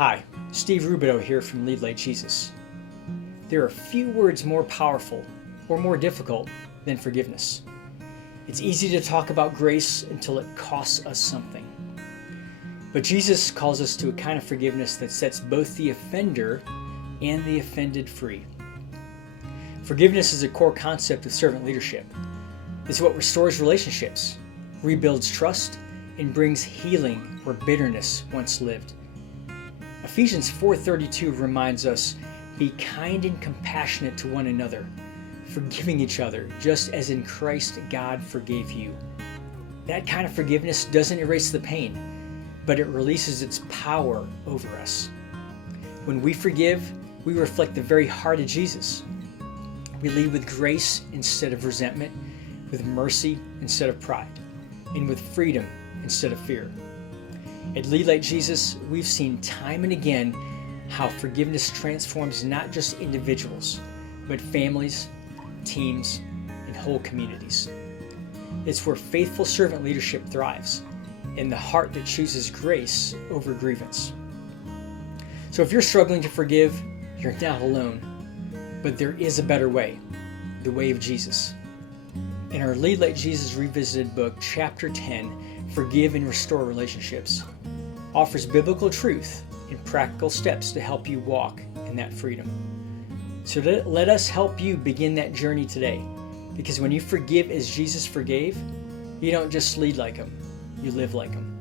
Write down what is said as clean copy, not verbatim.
Hi, Steve Rubidoux here from Lead Like Jesus. There are few words more powerful or more difficult than forgiveness. It's easy to talk about grace until it costs us something. But Jesus calls us to a kind of forgiveness that sets both the offender and the offended free. Forgiveness is a core concept of servant leadership. It's what restores relationships, rebuilds trust, and brings healing where bitterness once lived. Ephesians 4:32 reminds us, "Be kind and compassionate to one another, forgiving each other, just as in Christ God forgave you." That kind of forgiveness doesn't erase the pain, but it releases its power over us. When we forgive, we reflect the very heart of Jesus. We lead with grace instead of resentment, with mercy instead of pride, and with freedom instead of fear. At Lead Like Jesus, we've seen time and again how forgiveness transforms not just individuals, but families, teams, and whole communities. It's where faithful servant leadership thrives, in the heart that chooses grace over grievance. So if you're struggling to forgive, you're not alone, but there is a better way, the way of Jesus. In our Lead Like Jesus Revisited book, Chapter 10, Forgive and Restore Relationships, offers biblical truth and practical steps to help you walk in that freedom. So let us help you begin that journey today, because when you forgive as Jesus forgave, you don't just lead like Him, you live like Him.